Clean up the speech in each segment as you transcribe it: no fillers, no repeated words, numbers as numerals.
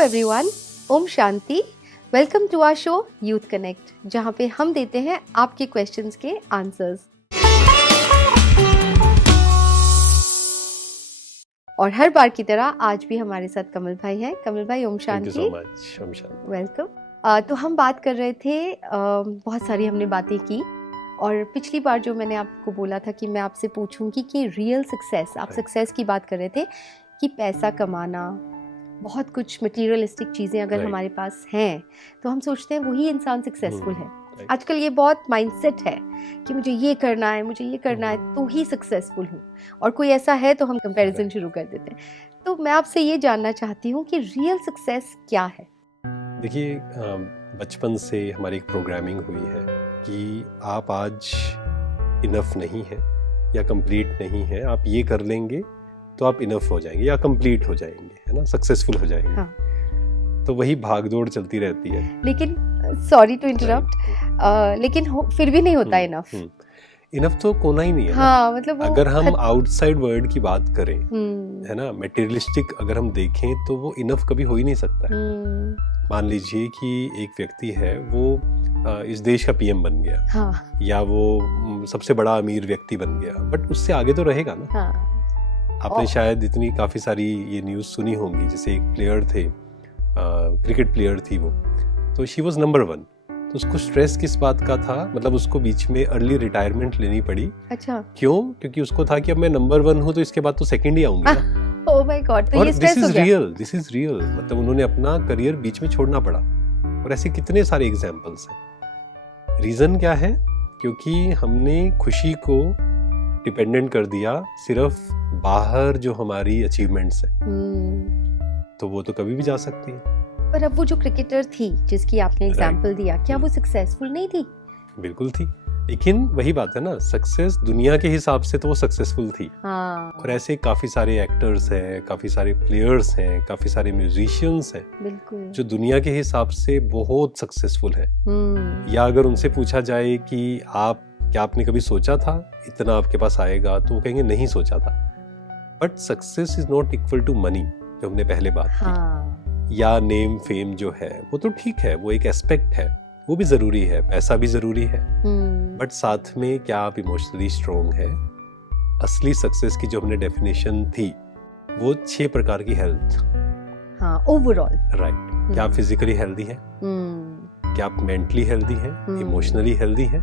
Everyone, Om Shanti. Welcome to our show Youth Connect, जहाँ पे हम देते हैं आपके क्वेश्चंस के आंसर्स। और हर बार की तरह आज भी हमारे साथ कमल भाई हैं। कमल भाई, Om Shanti. Thank you so much, Om Shanti. Welcome. तो हम बात कर रहे थे, बहुत सारी हमने बातें की, और पिछली बार जो मैंने आपको बोला था कि मैं आपसे पूछूंगी कि रियल सक्सेस, आप सक्सेस की बात कर रहे थे कि पैसा कमाना, बहुत कुछ मटेरियलिस्टिक चीज़ें अगर हमारे पास हैं तो हम सोचते हैं वही इंसान सक्सेसफुल है। आजकल ये बहुत माइंडसेट है कि मुझे ये करना है, मुझे ये करना है तो ही सक्सेसफुल हूँ, और कोई ऐसा है तो हम कंपैरिजन शुरू कर देते हैं। तो मैं आपसे ये जानना चाहती हूँ कि रियल सक्सेस क्या है? देखिए, बचपन से हमारी एक प्रोग्रामिंग हुई है कि आप आज इनफ नहीं है या कंप्लीट नहीं है, आप ये कर लेंगे तो आप इनफ हो जाएंगे या कंप्लीट हो जाएंगे, है ना, सक्सेसफुल हो जाएंगे। हाँ। तो वही भागदौड़ चलती रहती है। लेकिन सॉरी टू इंटरप्ट, लेकिन फिर भी नहीं होता इनफ। इनफ तो होना ही नहीं है। हाँ, मतलब अगर हम आउटसाइड वर्ल्ड की बात करें, है ना, मटेरियलिस्टिक अगर हम देखें तो वो इनफ कभी हो ही नहीं सकता है। मान लीजिए कि एक व्यक्ति है, वो इस देश का पीएम बन गया, हाँ, या वो सबसे बड़ा अमीर व्यक्ति बन गया, बट उससे आगे तो रहेगा ना। हाँ, आपने शायद काफी सारी ये न्यूज़ सुनी होंगी, जैसे एक प्लेयर थे, क्रिकेट प्लेयर थी वो, तो शी वाज नंबर 1, तो उसको स्ट्रेस किस बात का था, मतलब उसको बीच में अर्ली रिटायरमेंट लेनी पड़ी। अच्छा, क्यों? क्योंकि उसको था कि अब मैं नंबर 1 हूँ तो इसके बाद तो सेकंड ही आऊंगी ना। ओह माय गॉड, तो ये स्ट्रेस हो गया। दिस इज रियल, मतलब उन्होंने अपना करियर बीच में छोड़ना पड़ा, और ऐसे कितने सारे एग्जांपल्स हैं। रीजन क्या है? क्योंकि हमने खुशी को डिपेंडेंट कर दिया सिर्फ बाहर जो हमारी अचीवमेंट्स है। तो वो तो कभी भी जा सकती है। पर अब वो जो क्रिकेटर थी जिसकी आपने एग्जांपल दिया, क्या वो सक्सेसफुल नहीं थी? बिल्कुल थी, लेकिन वही बात है ना, सक्सेस दुनिया के हिसाब से तो वो सक्सेसफुल थी। हाँ। और ऐसे काफी सारे एक्टर्स हैं, काफी सारे प्लेयर्स हैं, काफी सारे म्यूजिशियंस हैं, बिल्कुल, जो दुनिया के हिसाब से बहुत सक्सेसफुल है। या अगर उनसे पूछा जाए कि क्या आपने कभी सोचा था इतना आपके पास आएगा, तो वो कहेंगे नहीं सोचा था। But success is not equal to money, जो हमने पहले बात की, या नेम फेम जो है वो तो ठीक है, वो एक एस्पेक्ट है, वो भी जरूरी है, पैसा भी जरूरी है, बट साथ में क्या आप इमोशनली स्ट्रॉन्ग है। असली सक्सेस की जो हमने डेफिनेशन थी वो 6 प्रकार की हेल्थ, ओवरऑल, राइट। क्या आप फिजिकली हेल्दी है, क्या आप मेंटली हेल्दी है, इमोशनली हेल्दी है,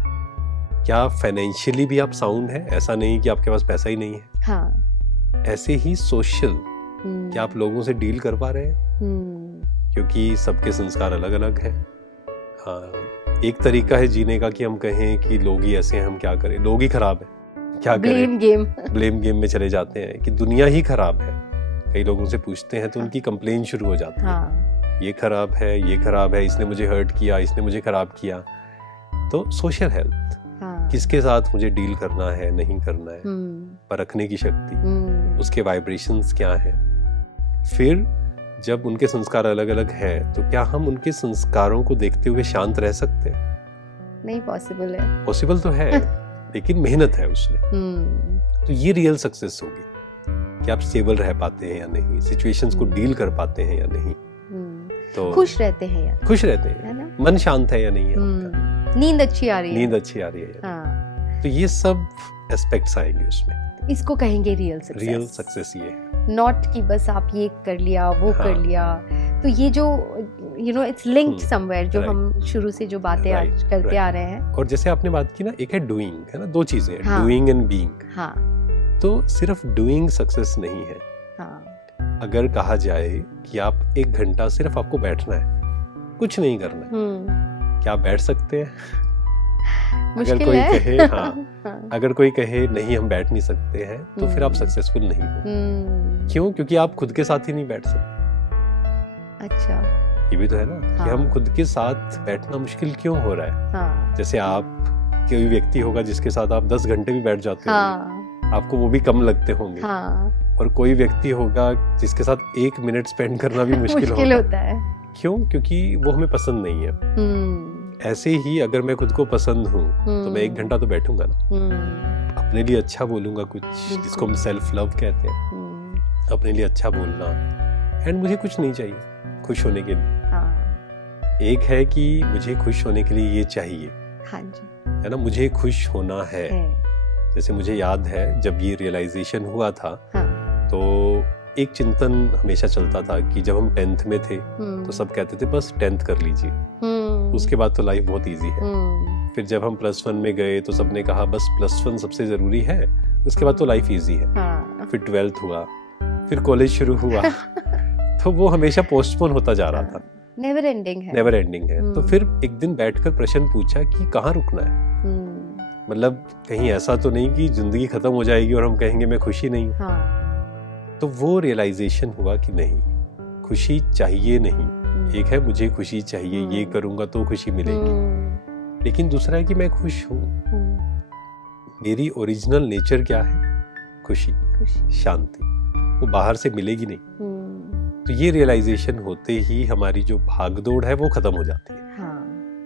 क्या फाइनेंशियली भी आप साउंड है, ऐसा नहीं कि आपके पास पैसा ही नहीं है। हाँ। ऐसे ही सोशल, क्या आप लोगों से डील कर पा रहे हैं, क्योंकि सबके संस्कार अलग अलग है। एक तरीका है जीने का कि हम कहें कि लोग ही ऐसे हैं, हम क्या करें, लोग ही खराब है, क्या करें, ब्लेम गेम में चले जाते हैं कि दुनिया ही खराब है। कई लोगों से पूछते हैं तो उनकी कंप्लेन शुरू हो जाती है, ये खराब है, ये खराब है, इसने मुझे हर्ट किया, इसने मुझे खराब किया। तो सोशल हेल्थ, किसके साथ मुझे डील करना है, नहीं करना है, परखने की शक्ति, उसके वाइब्रेशंस क्या है। फिर जब उनके संस्कार अलग अलग हैं, तो क्या हम उनके संस्कारों को देखते हुए शांत रह सकते हैं? नहीं पॉसिबल है। पॉसिबल तो है, लेकिन मेहनत है उसमें। तो ये रियल सक्सेस होगी कि आप स्टेबल रह पाते हैं या नहीं, सिचुएशंस को डील कर पाते हैं या नहीं, तो खुश रहते हैं या खुश रहते हैं, मन शांत है या नहीं है आपका, नींद अच्छी आ रही है, नींद अच्छी आ रही है। तो ये सब एस्पेक्ट्स आएंगे उसमें। इसको कहेंगे रियल सक्सेस। रियल सक्सेस ये है, नॉट कि बस आप ये कर लिया, वो कर लिया। तो ये जो इट्स लिंक्ड समवेयर, जो हम शुरू से जो बातें आज करते आ रहे हैं। और जैसे आपने बात की ना, एक है डूइंग, है ना, 2 चीजें, डूइंग एंड बीइंग। तो सिर्फ डूइंग सक्सेस नहीं है। अगर कहा जाए कि आप 1 घंटा सिर्फ आपको बैठना है, कुछ नहीं करना है, क्या आप बैठ सकते हैं? अगर कोई कहे अगर कोई कहे नहीं हम बैठ नहीं सकते हैं, तो फिर आप सक्सेसफुल नहीं हो। क्यों? क्योंकि आप खुद के साथ ही नहीं बैठ सकते। अच्छा, ये भी तो है ना, कि हम खुद के साथ बैठना मुश्किल क्यों हो रहा है। जैसे आप, कोई व्यक्ति होगा जिसके साथ आप 10 घंटे भी बैठ जाते होंगे, आपको वो भी कम लगते होंगे। और कोई व्यक्ति होगा जिसके साथ 1 मिनट स्पेंड करना भी मुश्किल होता है। क्यों? क्योंकि वो हमें पसंद नहीं है। ऐसे ही अगर मैं खुद को पसंद हूँ तो मैं 1 घंटा तो बैठूंगा ना, अपने लिए अच्छा बोलूंगा कुछ, जिसको हम सेल्फ लव कहते हैं। अपने लिए अच्छा बोलना, एंड मुझे कुछ नहीं चाहिए, खुश होने के लिए। हाँ एक है कि मुझे खुश होने के लिए ये चाहिए, हाँ जी है ना, मुझे खुश होना है। जैसे मुझे याद है जब ये रियलाइजेशन हुआ था, हाँ तो एक चिंतन हमेशा चलता था कि जब हम 10th में थे तो सब कहते थे बस 10th कर लीजिए, उसके बाद तो लाइफ बहुत इजी है। फिर जब हम +1 में गए तो सबने कहा बस +1 सबसे ज़रूरी है, उसके बाद तो लाइफ इजी है। हाँ फिर 12th हुआ, फिर कॉलेज शुरू हुआ तो वो हमेशा पोस्टपोन होता जा रहा था, नेवर एंडिंग है। नेवर एंडिंग है। तो फिर एक दिन बैठकर प्रश्न पूछा कि कहाँ रुकना है, मतलब कहीं ऐसा तो नहीं कि जिंदगी खत्म हो जाएगी और हम कहेंगे मैं खुशी नहीं हूँ। हाँ। तो वो रियलाइजेशन हुआ कि नहीं, खुशी चाहिए नहीं। एक है मुझे खुशी चाहिए, ये करूंगा तो खुशी मिलेगी, लेकिन दूसरा है कि मैं खुश हूँ, मेरी ओरिजिनल नेचर क्या है, खुशी, शांति, वो बाहर से मिलेगी नहीं। तो ये रियलाइजेशन होते ही हमारी जो भागदौड़ है वो खत्म हो जाती है।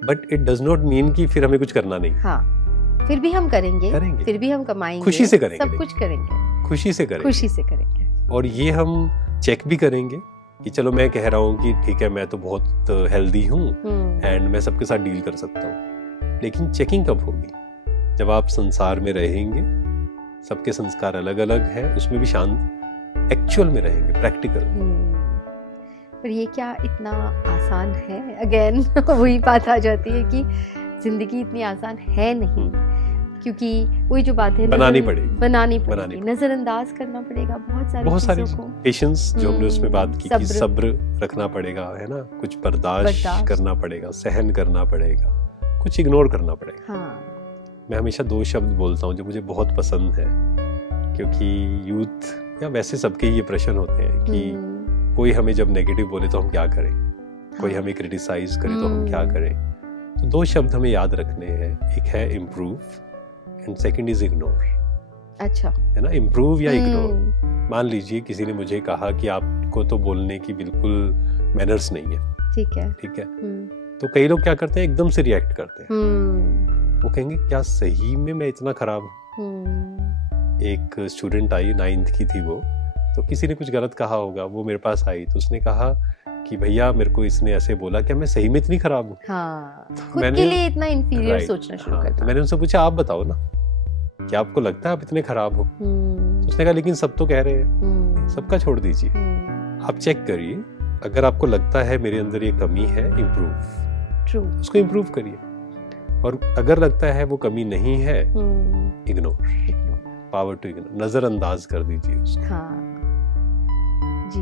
But it does not mean कि फिर हमें कुछ करना नहीं। हाँ, फिर भी हम करेंगे, फिर भी हम कमाएंगे, खुशी से करेंगे, सब कुछ करेंगे, खुशी से करेंगे, खुशी से करेंगे। और ये हम चेक भी करेंगे कि चलो मैं कह रहा हूँ कि ठीक है मैं तो बहुत हेल्दी हूँ एंड मैं सबके साथ डील कर सकता हूँ, लेकिन चेकिंग कब होगी, जब आप संसार में रहेंगे, सबके संस्कार अलग अलग है, उसमें भी शांत एक्चुअल में रहेंगे, प्रैक्टिकल। पर ये क्या इतना आसान है? अगेन वही बात आ जाती है कि जिंदगी इतनी आसान है नहीं, क्योंकि वही जो बात है बनानी पड़ेगी, नजरअंदाज करना पड़ेगा बहुत सारी चीजों को, पेशेंस जो हमने उसमें बात की कि सब्र रखना पड़ेगा, है ना, कुछ बर्दाश्त करना पड़ेगा, सहन करना पड़ेगा, कुछ इग्नोर करना पड़ेगा। मैं हमेशा 2 शब्द बोलता हूँ जो मुझे बहुत पसंद है, क्योंकि यूथ या वैसे सबके ये प्रश्न होते हैं कि कोई हमें जब नेगेटिव बोले तो हम क्या करें, कोई हमें क्रिटिसाइज करे तो हम क्या करें। तो 2 शब्द हमें याद रखने हैं, एक है improve and second is ignore. अच्छा, है ना, इम्प्रूव या इग्नोर। मान लीजिए किसी ने मुझे कहा कि आपको तो बोलने की बिल्कुल मैनर्स नहीं है, ठीक है, तो कई लोग क्या करते हैं, एकदम से रिएक्ट करते हैं, वो कहेंगे क्या सही में मैं इतना खराब हूँ। एक स्टूडेंट आई, 9th की थी वो, तो किसी ने कुछ गलत कहा होगा, वो मेरे पास आई तो उसने कहा कि भैया मेरे को इसने ऐसे बोला, क्या मैं सही में इतनी खराब हूँ? हाँ, खुद के लिए इतना इंफीरियर सोचना शुरू करता। तो मैंने उनसे पूछा आप बताओ ना, क्या आपको लगता है आप इतने खराब हो? तो उसने कहा लेकिन सब तो कह रहे हैं। सबका छोड़ दीजिए, आप चेक करिए, अगर आपको लगता है मेरे अंदर ये कमी है, इम्प्रूव, उसको इम्प्रूव करिए, और अगर लगता है वो कमी नहीं है, इग्नोर, पावर टू इग्नोर, नजरअंदाज कर दीजिए उसको। हाँ जी,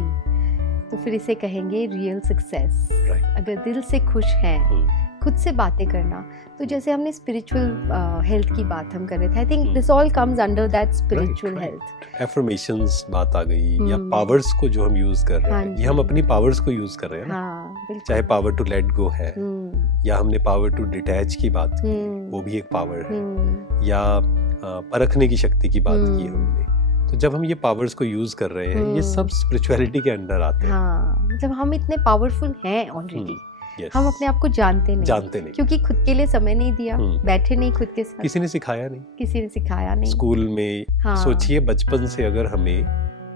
तो फिर इसे कहेंगे रियल सक्सेस। अगर दिल से खुश हैं, खुद से बातें करना, तो जैसे हमने स्पिरिचुअल हेल्थ की बात हम कर रहे थे, I think this all comes under that spiritual health. Affirmations बात आ गई, या पावर्स को जो हम यूज कर रहे हैं, ये हम अपनी पावर्स को यूज कर रहे हैं ना, चाहे पावर टू लेट गो है, या हमने पावर टू डिटैच की बात की, वो भी एक पावर है, या परखने की शक्ति की बात की हमने। तो जब हम ये पावर्स को यूज कर रहे हैं, ये सब स्पिरिचुअलिटी के अंडर आते हैं। हाँ, मतलब हम इतने पावरफुल हैं ऑलरेडी, हम अपने आप को जानते नहीं, क्योंकि खुद के लिए समय नहीं दिया, बैठे नहीं खुद के साथ, किसी ने सिखाया नहीं। स्कूल में सोचिए, बचपन से अगर हमें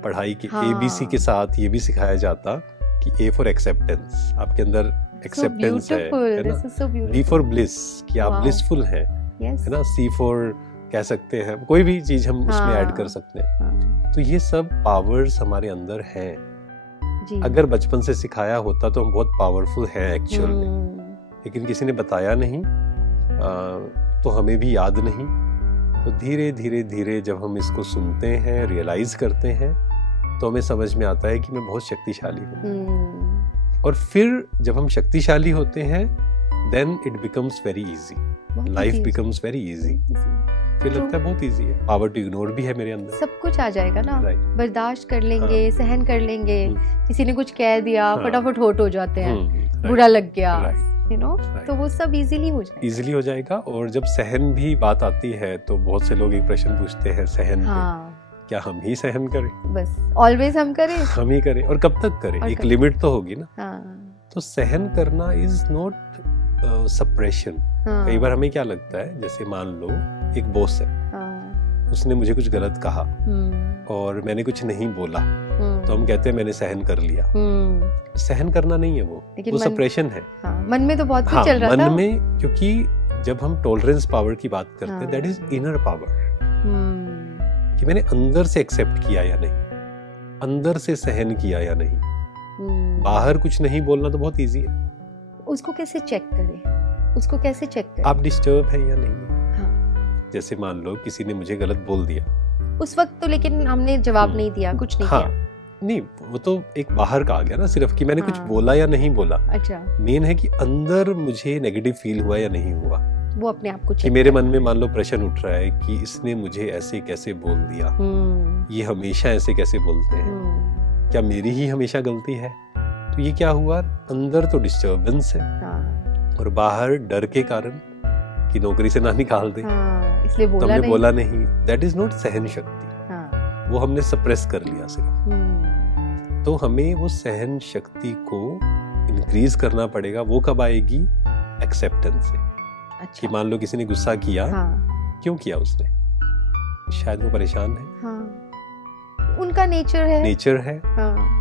पढ़ाई के ABC के साथ ये भी सिखाया जाता कि A फॉर एक्सेप्टेंस, आपके अंदर एक्सेप्टेंस है ना, B फॉर ब्लिस, कि आप ब्लिसफुल हैं, है ना, C फॉर कह सकते हैं, कोई भी चीज हम उसमें ऐड कर सकते हैं। तो ये सब पावर्स हमारे अंदर हैं। अगर बचपन से सिखाया होता तो हम बहुत पावरफुल हैं एक्चुअल में, लेकिन किसी ने बताया नहीं, तो हमें भी याद नहीं। तो धीरे धीरे धीरे जब हम इसको सुनते हैं, रियलाइज करते हैं, तो हमें समझ में आता है कि मैं बहुत शक्तिशाली हूँ। और फिर जब हम शक्तिशाली होते हैं, then it becomes very easy, life becomes very easy. फिर लगता है बहुत इजी है, पावर टू इग्नोर भी है मेरे अंदर, सब कुछ आ जाएगा ना, बर्दाश्त कर लेंगे, सहन कर लेंगे। किसी ने कुछ कह दिया, फटाफट होट हो जाते हैं, बुरा लग गया, यू नो, तो वो सब इजीली हो जाएगा। और जब सहन भी बात आती है, तो बहुत से लोग एक प्रश्न पूछते हैं सहन पे, क्या हम ही सहन करें? बस ऑलवेज हम ही करें, और कब तक करें? एक लिमिट तो होगी ना। तो सहन करना इज नॉट सप्रेशन। कई बार हमें क्या लगता है, जैसे मान लो एक बॉस है, उसने मुझे कुछ गलत कहा और मैंने कुछ नहीं बोला, तो हम कहते हैं मैंने सहन कर लिया। सहन करना नहीं है वो सप्रेशन है। हाँ, मन में तो बहुत कुछ चल रहा था। मन में, क्योंकि जब हम टॉलरेंस पावर की बात करते हैं, दैट इज इनर पावर, कि मैंने अंदर से एक्सेप्ट किया या नहीं, अंदर से सहन किया या नहीं। बाहर कुछ नहीं बोलना तो बहुत इजी है। उसको कैसे चेक करें? उसको कैसे चेक करें? आप डिस्टर्ब है या नहीं? हाँ। जैसे मान लो किसी ने मुझे गलत बोल दिया उस वक्त तो, लेकिन हमने जवाब नहीं दिया, कुछ नहीं किया। नहीं, वो तो एक बाहर का आ गया ना, सिर्फ कि मैंने कुछ बोला या नहीं बोला। अच्छा, मेन है कि अंदर मुझे नेगेटिव फील हुआ या नहीं हुआ, वो अपने आप को कि मेरे मन में मान लो प्रश्न उठ रहा है कि इसने मुझे ऐसे कैसे बोल दिया, ये हमेशा ऐसे कैसे बोलते हैं, क्या मेरी ही हमेशा गलती है? तो ये क्या हुआ, अंदर तो डिस्टर्बेंस है और बाहर डर के कारण कि नौकरी से ना निकाल दे, इसलिए तो हमने बोला नहीं। दैट इज नॉट सहन शक्ति, वो हमने सप्रेस कर लिया सिर्फ। तो हमें वो सहन शक्ति को इंक्रीज करना पड़ेगा। वो कब आएगी? एक्सेप्टेंस से। अच्छा। कि मान लो किसी ने गुस्सा किया, क्यों किया उसने? शायद वो परेशान है, उनका नेचर है।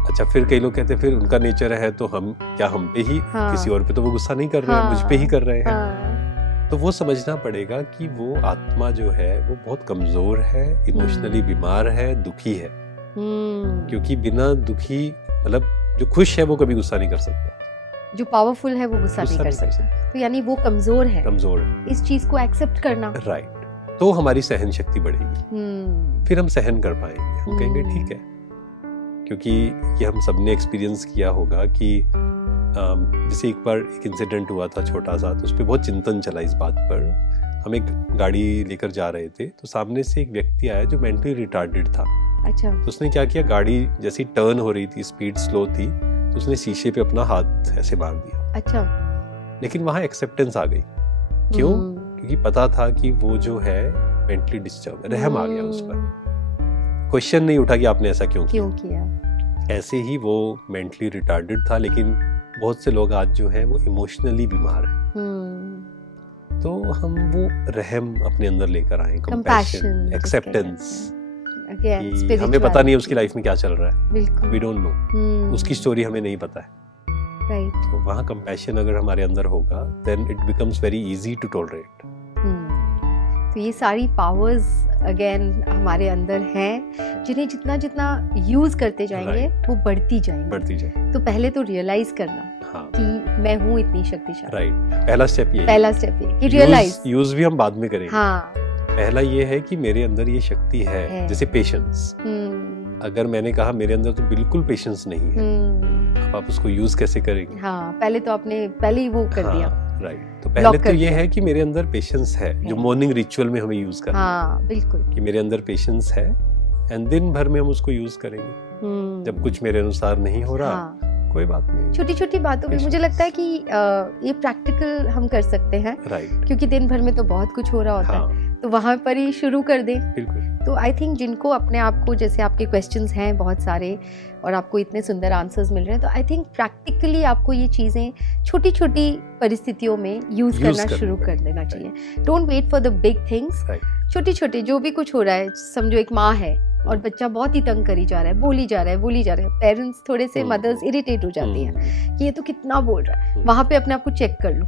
अच्छा, फिर कई लोग कहते हैं फिर उनका नेचर है तो हम क्या, हम पे ही, किसी और पे तो वो गुस्सा नहीं कर रहे हैं, मुझ पे ही कर रहे हैं। तो वो समझना पड़ेगा कि वो आत्मा जो है वो बहुत कमजोर है, इमोशनली बीमार है, दुखी है। क्योंकि बिना दुखी, मतलब जो खुश है वो कभी गुस्सा नहीं कर सकता, जो पावरफुल है वो गुस्सा नहीं कर सकता। तो यानी वो कमजोर है। इस चीज को एक्सेप्ट करना, राइट। तो हमारी सहन शक्ति बढ़ेगी, फिर हम सहन कर पाएंगे। हम कहेंगे ठीक है, क्योंकि ये हम सबने एक्सपीरियंस किया होगा कि जैसे एक बार एक इंसिडेंट हुआ था छोटा सा, तो उस पर बहुत चिंतन चला इस बात पर। हम एक गाड़ी लेकर जा रहे थे, तो सामने से एक व्यक्ति आया जो मेंटली रिटार्डेड था। अच्छा। तो उसने क्या किया, गाड़ी जैसी टर्न हो रही थी, स्पीड स्लो थी, तो उसने शीशे पे अपना हाथ ऐसे मार दिया। अच्छा। लेकिन वहां एक्सेप्टेंस आ गई। क्यों? क्योंकि पता था कि वो जो है मेंटली डिस्टर्ब, रहम आ गया उस पर। क्वेश्चन नहीं उठा कि आपने ऐसा क्यों किया। ऐसे ही वो मेंटली रिटार्डेड था, लेकिन बहुत से लोग आज जो है वो इमोशनली बीमार हैं। तो हम वो रहम अपने अंदर लेकर आए, कंपैशन, एक्सेप्टेंस। हमें पता नहीं है उसकी लाइफ में क्या चल रहा है, वी डोंट नो, उसकी स्टोरी हमें नहीं पता है। तो वहाँ कंपैशन अगर हमारे अंदर होगा, then it becomes very easy to tolerate. तो ये सारी पावर्स अगेन हमारे अंदर हैं, जिन्हें जितना जितना यूज करते जाएंगे वो बढ़ती जाएंगे। तो पहले तो रियलाइज करना कि मैं हूँ इतनी शक्तिशाली। राइट, पहला स्टेप ये कि रियलाइज। यूज भी हम बाद में करेंगे। हाँ, पहला ये है कि मेरे अंदर ये शक्ति है। जैसे पेशेंस, अगर मैंने कहा मेरे अंदर तो बिल्कुल पेशेंस नहीं है, अब आप उसको यूज कैसे करेंगे? हाँ, पहले तो आपने पहले ही वो कर दिया। राइट। तो पहले तो ये है कि मेरे अंदर पेशेंस है, जो मॉर्निंग रिचुअल में हमें यूज करना है। बिल्कुल, कि मेरे अंदर पेशेंस है, एंड दिन भर में हम उसको यूज करेंगे। जब कुछ मेरे अनुसार नहीं हो रहा, कोई बात नहीं, छोटी छोटी बातों में मुझे लगता है कि ये प्रैक्टिकल हम कर सकते हैं। राइट। क्योंकि दिन भर में तो बहुत कुछ हो रहा होता है, तो वहां पर ही शुरू कर दें। बिल्कुल। तो आई थिंक जिनको अपने आप को, जैसे आपके क्वेश्चंस हैं बहुत सारे और आपको इतने सुंदर आंसर्स मिल रहे हैं, तो आई थिंक प्रैक्टिकली आपको ये चीज़ें छोटी छोटी परिस्थितियों में यूज करना शुरू कर देना चाहिए। Don't wait for the big things. छोटी छोटी जो भी कुछ हो रहा है, समझो एक माँ है और बच्चा बहुत ही तंग करी जा रहा है, बोली जा रहा है, पेरेंट्स थोड़े से, मदर्स इरिटेट हो जाती हैं कि ये तो कितना बोल रहा है। वहां पे अपने आप को चेक कर लो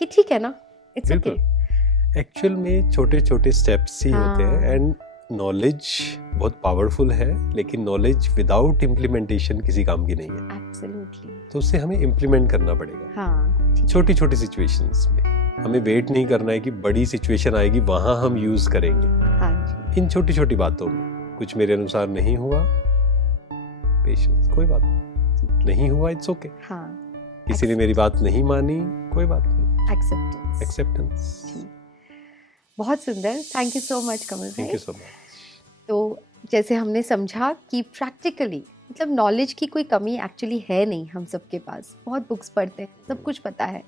कि ठीक है ना, इट्स ओके। एक्चुअल में छोटे छोटे स्टेप्स ही होते हैं, एंड नॉलेज बहुत पावरफुल है, लेकिन नॉलेज विदाउट इम्प्लीमेंटेशन किसी काम की नहीं है। एब्सोल्युटली। तो उसे हमें इम्प्लीमेंट करना पड़ेगा। छोटी छोटी सिचुएशंस में हमें वेट नहीं करना है कि बड़ी सिचुएशन आएगी वहां हम यूज करेंगे। इन छोटी छोटी बातों में कुछ मेरे अनुसार नहीं हुआ, पेशेंस, कोई बात नहीं हुआ, इट्स ओके। किसी ने मेरी बात नहीं मानी, कोई बात नहीं, एक्सेप्टेंस। बहुत सुंदर, थैंक यू सो मच कमल भाई। Thank you so much. तो जैसे हमने समझा कि प्रैक्टिकली, मतलब नॉलेज की कोई कमी एक्चुअली है नहीं, हम सबके पास बहुत बुक्स पढ़ते हैं, सब कुछ पता है,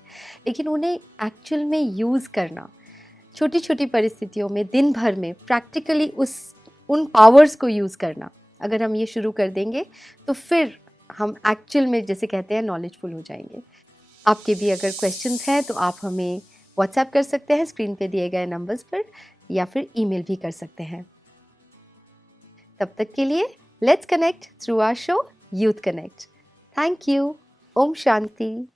लेकिन उन्हें एक्चुअल में यूज़ करना, छोटी छोटी परिस्थितियों में, दिन भर में प्रैक्टिकली उन पावर्स को यूज़ करना, अगर हम ये शुरू कर देंगे तो फिर हम एक्चुअल में, जैसे कहते हैं, नॉलेजफुल हो जाएंगे। आपके भी अगर क्वेश्चंस हैं तो आप हमें व्हाट्सएप कर सकते हैं स्क्रीन पे दिए गए नंबर्स पर, या फिर ईमेल भी कर सकते हैं। तब तक के लिए let's connect through our show Youth Connect. Thank you. Om Shanti.